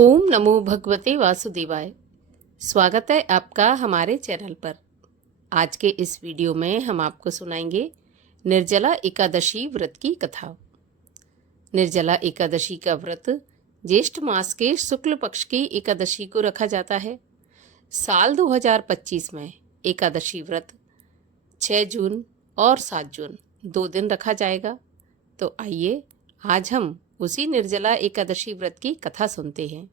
ओम नमो भगवते वासुदेवाय। स्वागत है आपका हमारे चैनल पर। आज के इस वीडियो में हम आपको सुनाएंगे निर्जला एकादशी व्रत की कथा। निर्जला एकादशी का व्रत ज्येष्ठ मास के शुक्ल पक्ष की एकादशी को रखा जाता है। साल 2025 में एकादशी व्रत 6 जून और 7 जून 2 दिन रखा जाएगा। तो आइए आज हम उसी निर्जला एकादशी व्रत की कथा सुनते हैं।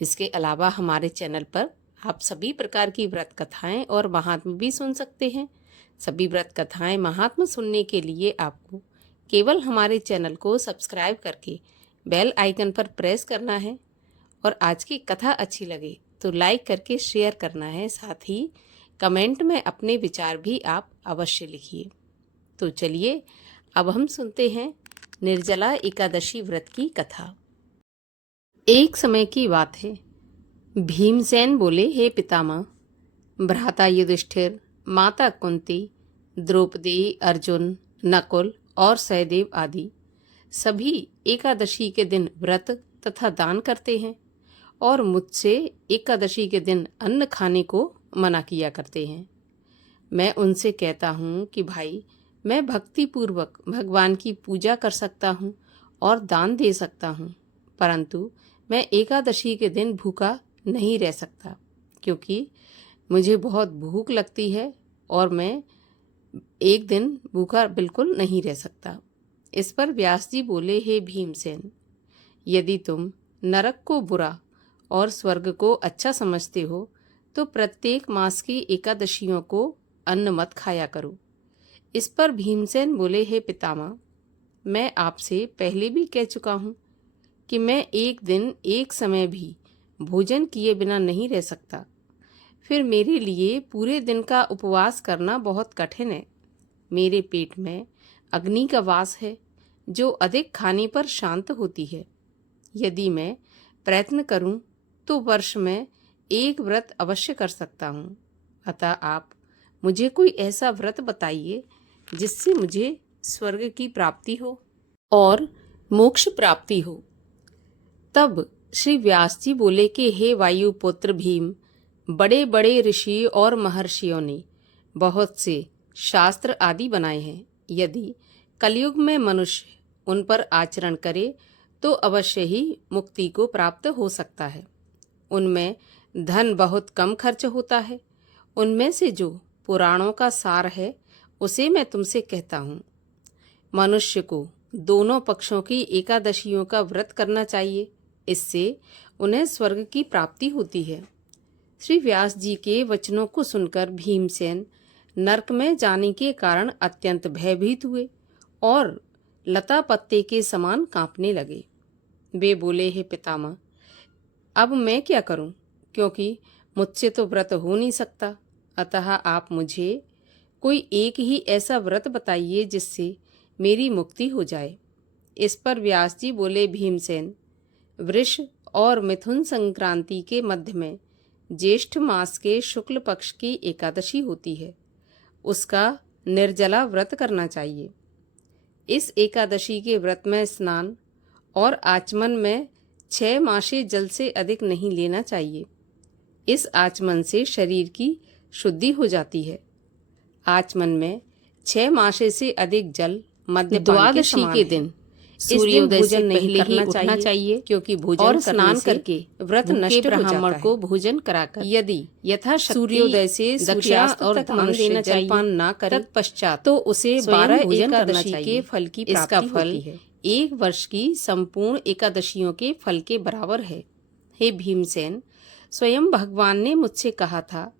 इसके अलावा हमारे चैनल पर आप सभी प्रकार की व्रत कथाएं और महात्म भी सुन सकते हैं। सभी व्रत कथाएं महात्म सुनने के लिए आपको केवल हमारे चैनल को सब्सक्राइब करके बेल आइकन पर प्रेस करना है और आज की कथा अच्छी लगे तो लाइक करके शेयर करना है। साथ ही कमेंट में अपने विचार भी आप अवश्य लिखिए। तो चलिए अब हम सुनते हैं निर्जला एकादशी व्रत की कथा। एक समय की बात है। भीमसेन बोले, हे पितामह, भ्राता युधिष्ठिर, माता कुंती, द्रौपदी, अर्जुन, नकुल और सहदेव आदि सभी एकादशी के दिन व्रत तथा दान करते हैं और मुझसे एकादशी के दिन अन्न खाने को मना किया करते हैं। मैं उनसे कहता हूँ कि भाई, मैं भक्तिपूर्वक भगवान की पूजा कर सकता हूँ और दान दे सकता हूँ, परंतु मैं एकादशी के दिन भूखा नहीं रह सकता क्योंकि मुझे बहुत भूख लगती है और मैं एक दिन भूखा बिल्कुल नहीं रह सकता। इस पर व्यास जी बोले, हे भीमसेन, यदि तुम नरक को बुरा और स्वर्ग को अच्छा समझते हो तो प्रत्येक मास की एकादशियों को अन्न मत खाया करो। इस पर भीमसेन बोले, हे पितामह, मैं आपसे पहले भी कह चुका हूँ कि मैं एक दिन एक समय भी भोजन किए बिना नहीं रह सकता। फिर मेरे लिए पूरे दिन का उपवास करना बहुत कठिन है। मेरे पेट में अग्नि का वास है जो अधिक खाने पर शांत होती है। यदि मैं प्रयत्न करूं तो वर्ष में एक व्रत अवश्य कर सकता हूं। अतः आप मुझे कोई ऐसा व्रत बताइए जिससे मुझे स्वर्ग की प्राप्ति हो और मोक्ष प्राप्ति हो। तब श्री व्यास जी बोले कि हे वायुपुत्र भीम, बड़े बड़े ऋषि और महर्षियों ने बहुत से शास्त्र आदि बनाए हैं। यदि कलयुग में मनुष्य उन पर आचरण करे तो अवश्य ही मुक्ति को प्राप्त हो सकता है। उनमें धन बहुत कम खर्च होता है। उनमें से जो पुराणों का सार है उसे मैं तुमसे कहता हूँ। मनुष्य को दोनों पक्षों की एकादशियों का व्रत करना चाहिए। इससे उन्हें स्वर्ग की प्राप्ति होती है। श्री व्यास जी के वचनों को सुनकर भीमसेन नरक में जाने के कारण अत्यंत भयभीत हुए और लता पत्ते के समान कांपने लगे। वे बोले, हे पितामह, अब मैं क्या करूं, क्योंकि मुझसे तो व्रत हो नहीं सकता। अतः आप मुझे कोई एक ही ऐसा व्रत बताइए जिससे मेरी मुक्ति हो जाए। इस पर व्यास जी बोले, भीमसेन, वृष और मिथुन संक्रांति के मध्य में ज्येष्ठ मास के शुक्ल पक्ष की एकादशी होती है। उसका निर्जला व्रत करना चाहिए। इस एकादशी के व्रत में स्नान और आचमन में 6 मासे जल से अधिक नहीं लेना चाहिए। इस आचमन से शरीर की शुद्धि हो जाती है। आचमन में 6 मासे से अधिक जल मद्यपान द्वादशी के दिन सूर्योदय से पहले ही उठना चाहिए क्योंकि भोजन और स्नान करके व्रत नष्ट ब्राह्मण को भोजन कराकर यदि यथाशक्ति सूर्योदय से सूर्यास्त और दान देना चाहिए, जलपान ना करे तत्पश्चात तो उसे 12 एकादशी के फल की प्राप्ति होती है। 1 वर्ष की संपूर्ण एकादशियों के फल के बराबर है। हे भीमसेन, स्वयं भगवान ने मुझसे कहा था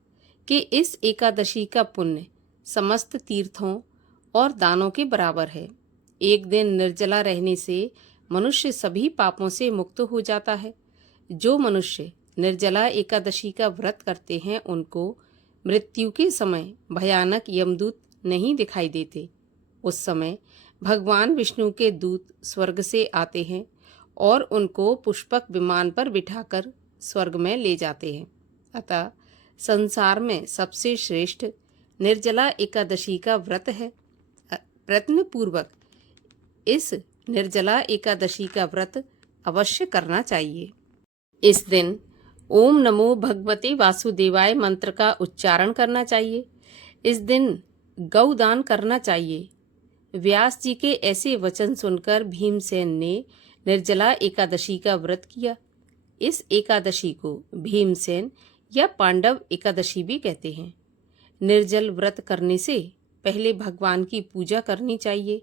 कि इस एकादशी का पुण्य समस्त तीर्थों और दानों के बराबर है। एक दिन निर्जला रहने से मनुष्य सभी पापों से मुक्त हो जाता है। जो मनुष्य निर्जला एकादशी का व्रत करते हैं उनको मृत्यु के समय भयानक यमदूत नहीं दिखाई देते। उस समय भगवान विष्णु के दूत स्वर्ग से आते हैं और उनको पुष्पक विमान पर बिठाकर स्वर्ग में ले जाते हैं। अतः संसार में सबसे श्रेष्ठ निर्जला एकादशी का व्रत है। प्रयत्न पूर्वक इस निर्जला एकादशी का व्रत अवश्य करना चाहिए। इस दिन ओम नमो भगवते वासुदेवाय मंत्र का उच्चारण करना चाहिए। इस दिन गौदान करना चाहिए। व्यास जी के ऐसे वचन सुनकर भीमसेन ने निर्जला एकादशी का व्रत किया। इस एकादशी को भीमसेन या पांडव एकादशी भी कहते हैं। निर्जल व्रत करने से पहले भगवान की पूजा करनी चाहिए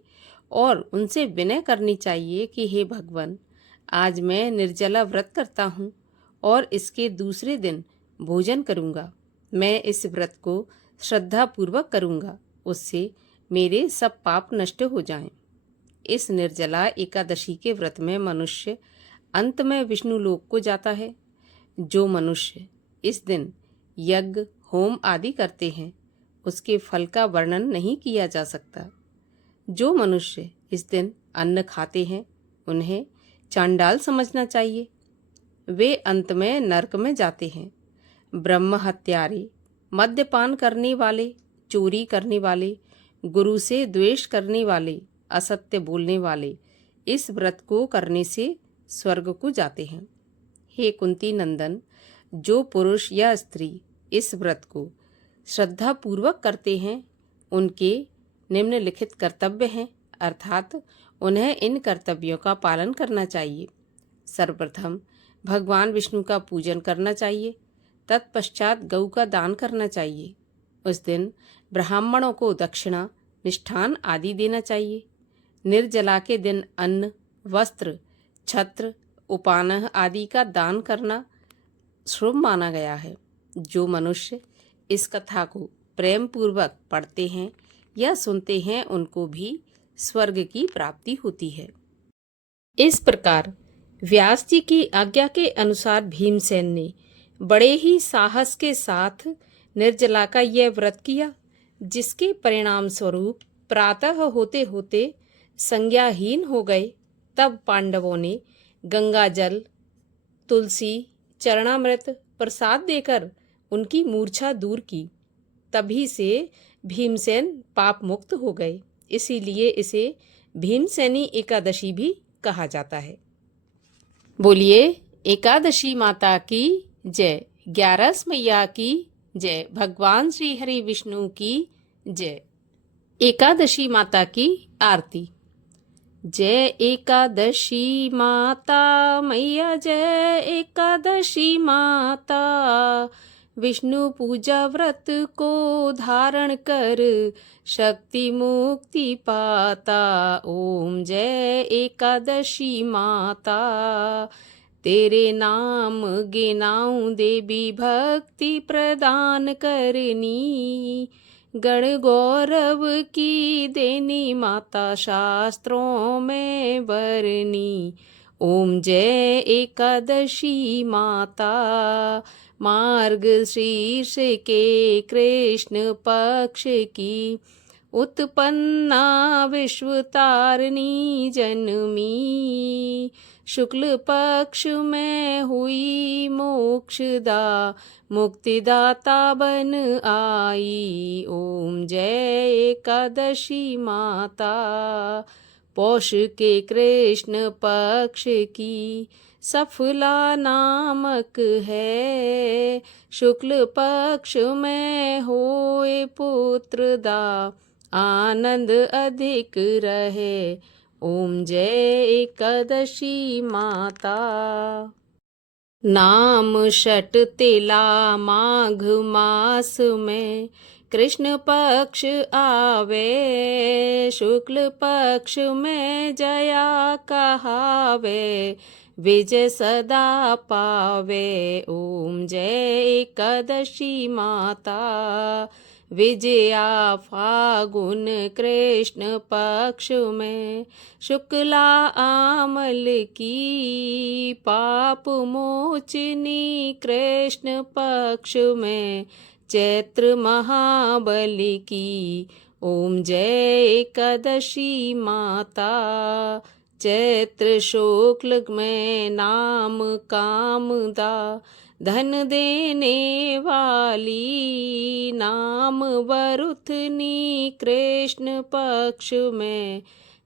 और उनसे विनय करनी चाहिए कि हे भगवान, आज मैं निर्जला व्रत करता हूँ और इसके दूसरे दिन भोजन करूँगा। मैं इस व्रत को श्रद्धापूर्वक करूँगा, उससे मेरे सब पाप नष्ट हो जाएं। इस निर्जला एकादशी के व्रत में मनुष्य अंत में विष्णु लोक को जाता है। जो मनुष्य इस दिन यज्ञ होम आदि करते हैं, उसके फल का वर्णन नहीं किया जा सकता। जो मनुष्य इस दिन अन्न खाते हैं, उन्हें चांडाल समझना चाहिए। वे अंत में नरक में जाते हैं। ब्रह्म हत्यारे, मद्यपान करने वाले, चोरी करने वाले, गुरु से द्वेष करने वाले, असत्य बोलने वाले इस व्रत को करने से स्वर्ग को जाते हैं। हे कुंती नंदन, जो पुरुष या स्त्री इस व्रत को श्रद्धापूर्वक करते हैं, उनके निम्नलिखित कर्तव्य हैं, अर्थात उन्हें इन कर्तव्यों का पालन करना चाहिए। सर्वप्रथम भगवान विष्णु का पूजन करना चाहिए। तत्पश्चात गऊ का दान करना चाहिए। उस दिन ब्राह्मणों को दक्षिणा, मिष्ठान आदि देना चाहिए। निर्जला के दिन अन्न, वस्त्र, छत्र, उपानह आदि का दान करना शुभ माना गया है। जो मनुष्य इस कथा को प्रेम पूर्वक पढ़ते हैं या सुनते हैं, उनको भी स्वर्ग की प्राप्ति होती है। इस प्रकार व्यास जी की आज्ञा के अनुसार भीमसेन ने बड़े ही साहस के साथ निर्जला का यह व्रत किया, जिसके परिणाम स्वरूप प्रातः होते होते संज्ञाहीन हो गए। तब पांडवों ने गंगा जल, तुलसी, चरणामृत प्रसाद देकर उनकी मूर्छा दूर की। तभी से भीमसेन पाप मुक्त हो गए। इसीलिए इसे भीमसेनी एकादशी भी कहा जाता है। बोलिए एकादशी माता की जय, 11 मैया की जय, भगवान श्री हरि विष्णु की जय। एकादशी माता की आरती। जय एकादशी माता मैया, जय एकादशी माता, विष्णु पूजा व्रत को धारण कर शक्ति मुक्ति पाता। ओम जय एकादशी माता, तेरे नाम गिनाऊं देवी भक्ति प्रदान करनी, गण गौरव की देनी माता शास्त्रों में बरनी। ओम जय एकादशी माता, मार्ग शीर्ष के कृष्ण पक्ष की उत्पन्ना विश्व तारिणी जनमी, शुक्ल पक्ष में हुई मोक्षदा मुक्तिदाता बन आई। ओम जय एकादशी माता, पौष के कृष्ण पक्ष की सफला नामक है, शुक्ल पक्ष में होए पुत्र दा आनंद अधिक रहे। ओम जय एकादशी माता। नाम षट तेला माघ मास में कृष्ण पक्ष आवे, शुक्ल पक्ष में जया कहावे, विजय सदा पावे। ओम जय एकादशी माता, विजया फागुन कृष्ण पक्ष में, शुक्ला आमल की पाप मोचनी कृष्ण पक्ष में, चैत्र महाबली की। ओम जय एकादशी माता, चैत्र शुक्ल में नाम कामदा धन देने वाली, नाम वरुथनी कृष्ण पक्ष में,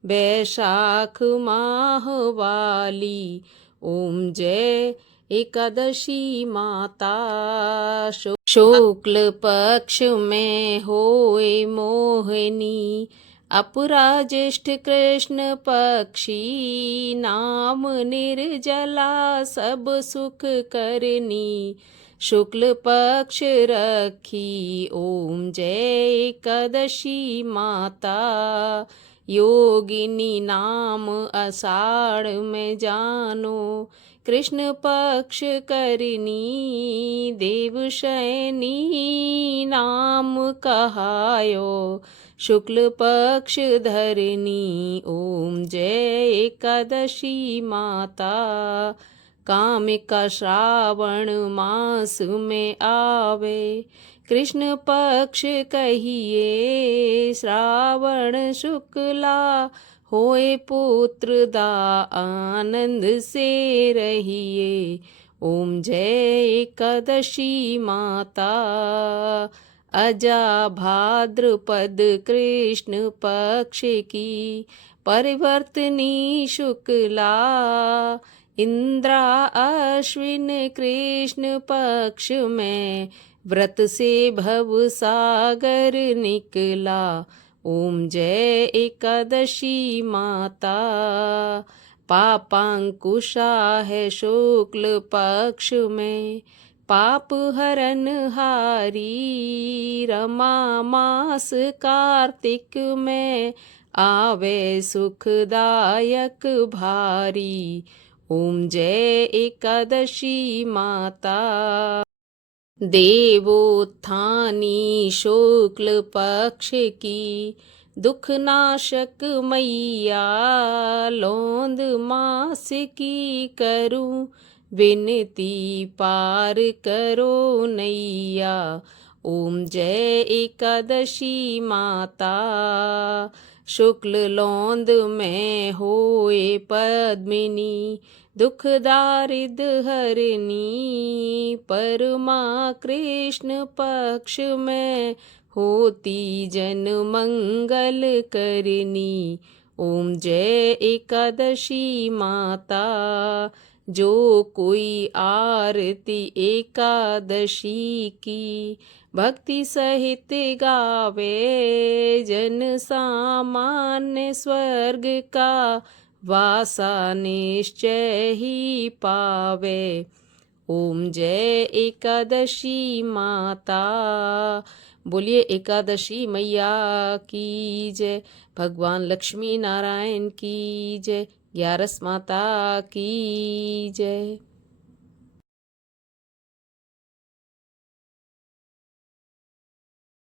बैशाख माह वाली। ओम जय एकादशी माता। शुक्ल पक्ष में होए मोहिनी, अपराज्येष्ठ कृष्ण पक्षी, नाम निर्जला सब सुख करनी, शुक्ल पक्ष रखी ओम जय एकादशी माता। योगिनी नाम आषाढ़ में जानो, कृष्ण पक्ष करनी, देवशयनी नाम कहायो, शुक्ल पक्ष धरनी ओम जय एकादशी माता। कामिका श्रावण मास में आवे, कृष्ण पक्ष कहिए, श्रावण शुक्ला होए पुत्र दा, आनंद से रहिए ओम जय एकादशी माता। अजा भाद्रपद कृष्ण पक्ष की, परिवर्तनी शुक्ला, इंद्रा अश्विन कृष्ण पक्ष में, व्रत से भव सागर निकला ओम जय एकादशी माता। पापांकुशा है शुक्ल पक्ष में, पाप हरन हारी, रमा मास कार्तिक में, आवे सुखदायक भारी ओम जय एकादशी माता। देवोत्थानी शुक्ल पक्ष की, दुख नाशक मैया, लौंद मास की करूं विनती, पार करो नैया ओम जय एकादशी माता। शुक्ल लौंद में होए पद्मिनी, दुख दारिद हरनी, परमा कृष्ण पक्ष में, होती जन मंगल करनी ओम जय एकादशी माता। जो कोई आरती एकादशी की, भक्ति सहित गावे, जन सामान्य स्वर्ग का, वासा निश्चय ही पावे ओम जय एकादशी माता। बोलिए एकादशी मैया की जय, भगवान लक्ष्मी नारायण की जय, ग्यारस माता की जय।